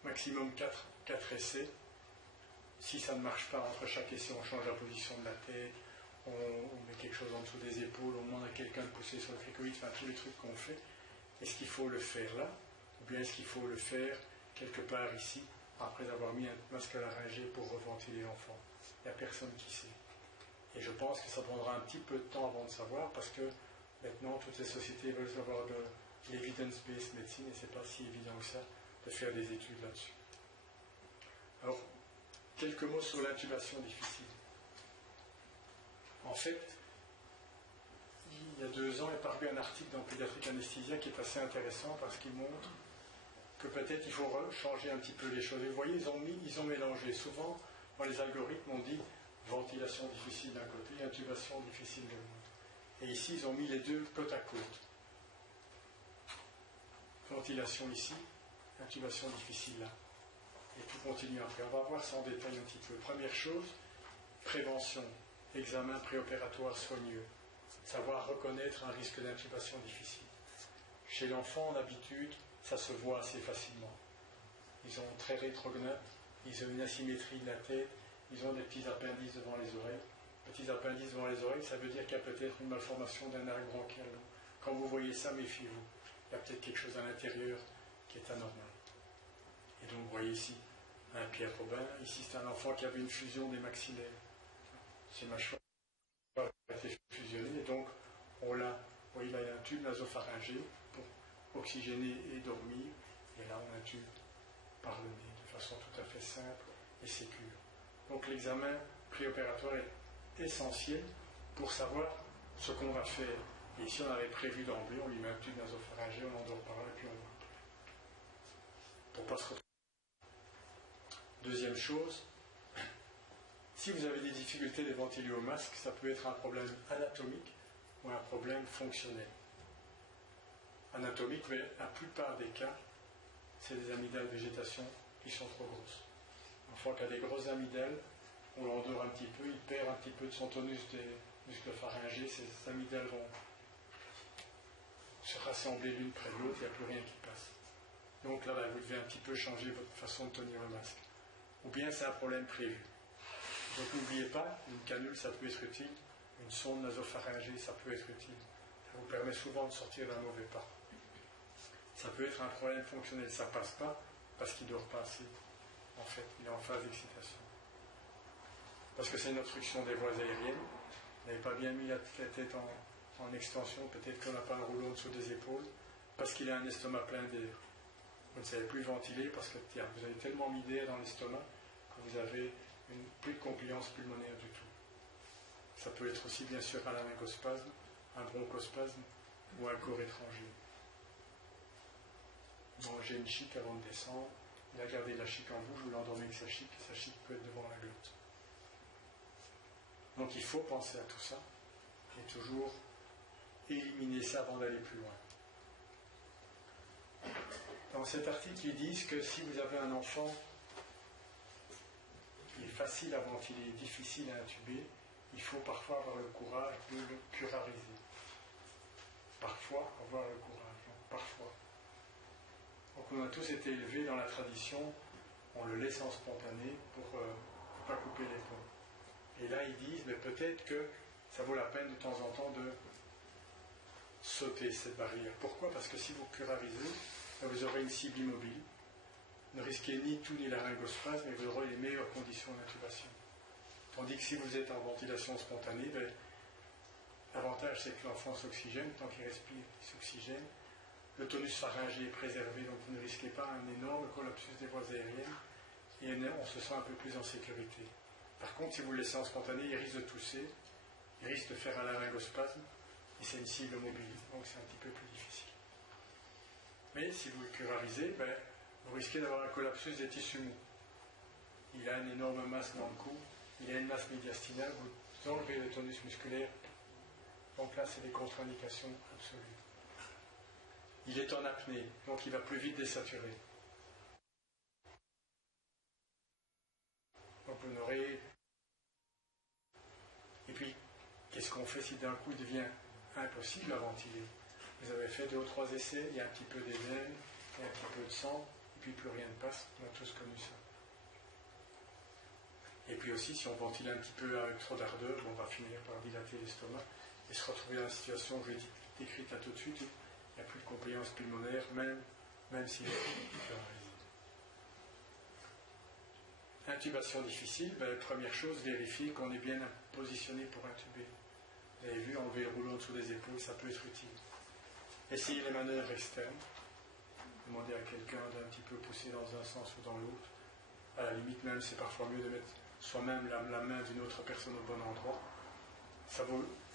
maximum 4 essais. Si ça ne marche pas entre chaque essai, on change la position de la tête, on met quelque chose en dessous des épaules, on demande à quelqu'un de pousser sur le cricoïde, enfin tous les trucs qu'on fait. Est-ce qu'il faut le faire là? Ou bien est-ce qu'il faut le faire quelque part ici, après avoir mis un masque laryngé pour reventiler l'enfant? Il n'y a personne qui sait. Et je pense que ça prendra un petit peu de temps avant de savoir, parce que maintenant, toutes ces sociétés veulent avoir de l'evidence-based medicine, et ce n'est pas si évident que ça de faire des études là-dessus. Alors, quelques mots sur l'intubation difficile. En fait, il y a 2 ans est paru un article dans Pédiatrique Anesthésia qui est assez intéressant parce qu'il montre que peut-être il faut changer un petit peu les choses. Et vous voyez, ils ont mélangé. Souvent, dans les algorithmes, on dit ventilation difficile d'un côté, intubation difficile de l'autre. Et ici, ils ont mis les deux côte à côte. Ventilation ici, intubation difficile là. Et tout continue après. On va voir ça en détail un petit peu. Première chose, prévention, examen préopératoire soigneux, savoir reconnaître un risque d'intubation difficile. Chez l'enfant, d'habitude, ça se voit assez facilement. Ils ont très rétrognates, ils ont une asymétrie de la tête, ils ont des petits appendices devant les oreilles. Petits appendices devant les oreilles, ça veut dire qu'il y a peut-être une malformation d'un arc bronchial. Quand vous voyez ça, méfiez-vous. Il y a peut-être quelque chose à l'intérieur qui est anormal. Et donc, vous voyez ici un Pierre Robin. Ici, c'est un enfant qui avait une fusion des maxillaires. Ses mâchoires ont été fusionnées. Et donc, on l'a, vous voyez, là, il y a un tube nasopharyngé pour oxygéner et dormir. Et là, on intube par le nez, de façon tout à fait simple et sécure. Donc, l'examen préopératoire est essentiel pour savoir ce qu'on va faire. Et ici, on avait prévu d'emblée, on lui met un tube nasopharyngé, on endort par là, et puis on va. Pour ne pas se retrouver. Deuxième chose, si vous avez des difficultés de ventiler au masque, ça peut être un problème anatomique ou un problème fonctionnel. Anatomique, mais la plupart des cas, c'est des amygdales végétation qui sont trop grosses. Une fois qu'il y a des grosses amygdales, on l'endort un petit peu, il perd un petit peu de son tonus des muscles pharyngés, ces amygdales vont se rassembler l'une près de l'autre, il n'y a plus rien qui passe. Donc là, vous devez un petit peu changer votre façon de tenir le masque. Ou bien c'est un problème prévu. Donc n'oubliez pas, une canule, ça peut être utile, une sonde nasopharyngée, ça peut être utile. Ça vous permet souvent de sortir d'un mauvais pas. Ça peut être un problème fonctionnel, ça ne passe pas parce qu'il ne dort pas assez. En fait, il est en phase d'excitation. Parce que c'est une obstruction des voies aériennes. Vous n'avez pas bien mis la tête en extension, peut-être qu'on n'a pas un rouleau en dessous des épaules, parce qu'il a un estomac plein d'air. Vous ne savez plus ventiler parce que vous avez tellement mis d'air dans l'estomac que vous avez plus de compliance pulmonaire du tout. Ça peut être aussi bien sûr un laryngospasme, un bronchospasme ou un corps étranger. Mangez une chic avant de descendre, il a gardé la chic en bouche, vous l'endormez avec sa chic peut être devant la glotte. Donc il faut penser à tout ça et toujours éliminer ça avant d'aller plus loin. Dans cet article, ils disent que si vous avez un enfant qui est facile à ventiler, difficile à intuber, il faut parfois avoir le courage de le curariser. Parfois avoir le courage, donc parfois. Donc on a tous été élevés dans la tradition, on le laisse en spontané pour ne pas couper les ponts. Et là ils disent, mais peut-être que ça vaut la peine de temps en temps de sauter cette barrière. Pourquoi? Parce que si vous curarisez, vous aurez une cible immobile. Ne risquez ni tout ni laryngospasme, mais vous aurez les meilleures conditions d'intubation. Tandis que si vous êtes en ventilation spontanée, l'avantage c'est que l'enfant s'oxygène, tant qu'il respire, il s'oxygène. Le tonus pharyngé est préservé, donc vous ne risquez pas un énorme collapsus des voies aériennes et on se sent un peu plus en sécurité. Par contre, si vous le laissez en spontané, il risque de tousser, il risque de faire un laryngospasme et c'est une cible mobile, donc c'est un petit peu plus difficile. Mais si vous le curarisez, vous risquez d'avoir un collapsus des tissus mous. Il a une énorme masse dans le cou, il a une masse médiastinale, vous enlevez le tonus musculaire. Donc là, c'est des contre-indications absolues. Il est en apnée, donc il va plus vite désaturer. Donc vous n'aurez... Et puis, qu'est-ce qu'on fait si d'un coup il devient impossible à ventiler? Vous avez fait 2 ou 3 essais, il y a un petit peu d'édème, il y a un petit peu de sang, et puis plus rien ne passe. On a tous connu ça. Et puis aussi, si on ventile un petit peu avec trop d'ardeur, on va finir par dilater l'estomac et se retrouver dans la situation que j'ai décrite là tout de suite. Il n'y a plus de compliance pulmonaire, même s'il y a intubation difficile, première chose, vérifier qu'on est bien positionné pour intuber. Vous avez vu, enlever le rouleau dessous des épaules, ça peut être utile. Essayez les manœuvres externes. Demandez à quelqu'un d'un petit peu pousser dans un sens ou dans l'autre. À la limite même, c'est parfois mieux de mettre soi-même la main d'une autre personne au bon endroit.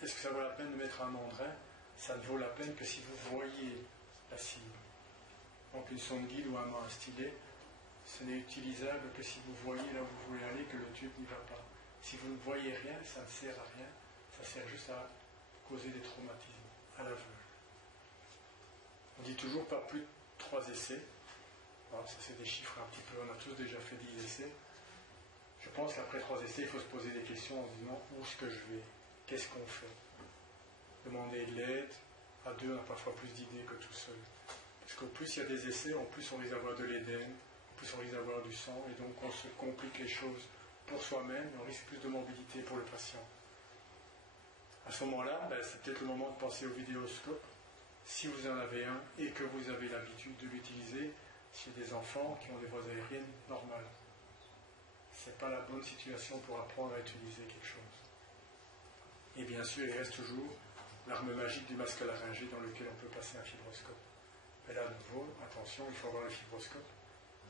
Est-ce que ça vaut la peine de mettre un mandrin? Ça ne vaut la peine que si vous voyez la cible. Donc une sonde guide ou un stylet, ce n'est utilisable que si vous voyez là où vous voulez aller, que le tube n'y va pas. Si vous ne voyez rien, ça ne sert à rien, ça sert juste à causer des traumatismes, à l'aveugle. On dit toujours pas plus de 3 essais. Alors, ça c'est des chiffres un petit peu, on a tous déjà fait 10 essais. Je pense qu'après 3 essais, il faut se poser des questions en se disant où est-ce que je vais, qu'est-ce qu'on fait. Demander de l'aide, à 2 on a parfois plus d'idées que tout seul. Parce qu'au plus il y a des essais, en plus on risque d'avoir de l'édème, en plus on risque d'avoir du sang, et donc on se complique les choses pour soi-même, et on risque plus de mobilité pour le patient. À ce moment-là, c'est peut-être le moment de penser au vidéoscope, si vous en avez un, et que vous avez l'habitude de l'utiliser chez des enfants qui ont des voies aériennes normales. Ce n'est pas la bonne situation pour apprendre à utiliser quelque chose. Et bien sûr, il reste toujours l'arme magique du masque laryngé dans lequel on peut passer un fibroscope. Mais là, de nouveau, attention, il faut avoir le fibroscope.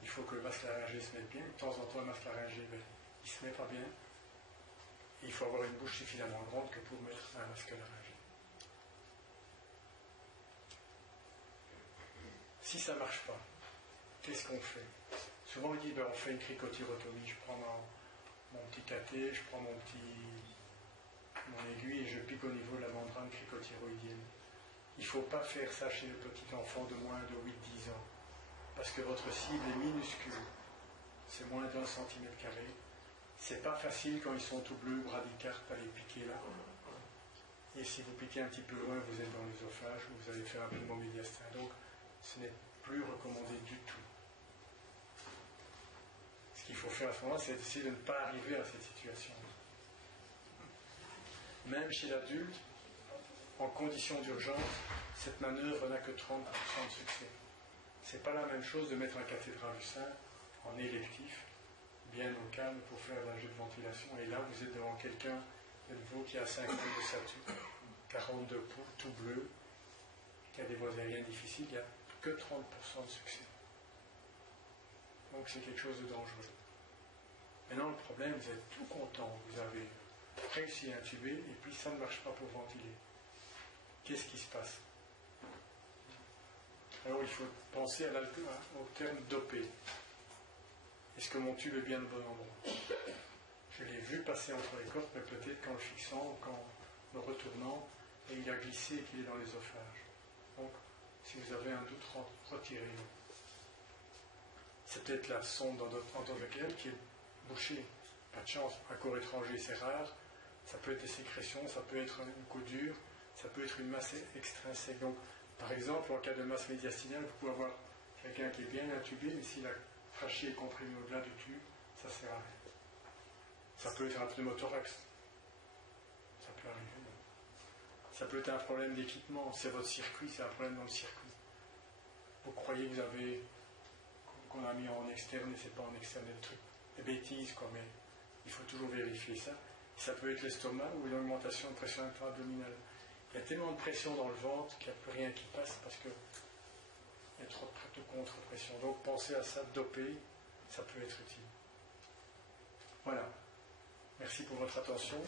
Il faut que le masque laryngé se mette bien. De temps en temps, le masque laryngé, il ne se met pas bien. Et il faut avoir une bouche suffisamment grande que pour mettre un masque laryngé. Si ça ne marche pas, qu'est-ce qu'on fait? Souvent, on dit, on fait une cricotyrotomie. Je prends mon petit cathé, je prends mon aiguille et je pique au niveau de la membrane cricothyroïdienne. Il ne faut pas faire ça chez le petit enfant de moins de 8-10 ans. Parce que votre cible est minuscule. C'est moins d'1 cm². C'est pas facile quand ils sont tout bleus, bradycarpes, à les piquer là. Et si vous piquez un petit peu loin, vous êtes dans l'œsophage, vous allez faire un pulmon médiastin. Donc, ce n'est plus recommandé du tout. Ce qu'il faut faire à ce moment-là, c'est essayer de ne pas arriver à cette situation. Même chez l'adulte, en condition d'urgence, cette manœuvre n'a que 30% de succès. Ce n'est pas la même chose de mettre un cathédrale du sein en électif, bien au calme pour faire un jeu de ventilation. Et là, vous êtes devant quelqu'un de nouveau qui a 5 poules de statut, 42 poules, tout bleu, qui a des voies aériennes difficiles, il n'y a que 30% de succès. Donc c'est quelque chose de dangereux. Maintenant, le problème, vous êtes tout content, vous avez réussi à intuber, et puis ça ne marche pas pour ventiler. Qu'est-ce qui se passe? Alors il faut penser au terme dopé. Est-ce que mon tube est bien au bon endroit? Je l'ai vu passer entre les cordes, mais peut-être qu'en le fixant ou qu'en le retournant, et il a glissé et qu'il est dans l'œsophage. Donc, si vous avez un doute, retirez-le. C'est peut-être la sonde endovagale qui est bouchée. Pas de chance, un corps étranger, c'est rare. Ça peut être des sécrétions, ça peut être une coudure, ça peut être une masse extrinsèque. Donc, par exemple, en cas de masse médiastinale, vous pouvez avoir quelqu'un qui est bien intubé, mais si la trachée est comprimée au-delà du tube, ça ne sert à rien. Ça peut être un pneumothorax. Ça peut arriver. Ça peut être un problème d'équipement. C'est votre circuit, c'est un problème dans le circuit. Vous croyez que vous avez qu'on a mis en externe et c'est pas en externe des bêtises, quoi, mais il faut toujours vérifier ça. Ça peut être l'estomac ou une augmentation de pression intra-abdominale. Il y a tellement de pression dans le ventre qu'il n'y a plus rien qui passe parce qu'il y a trop de contre-pression. Donc pensez à ça, doper, ça peut être utile. Voilà. Merci pour votre attention.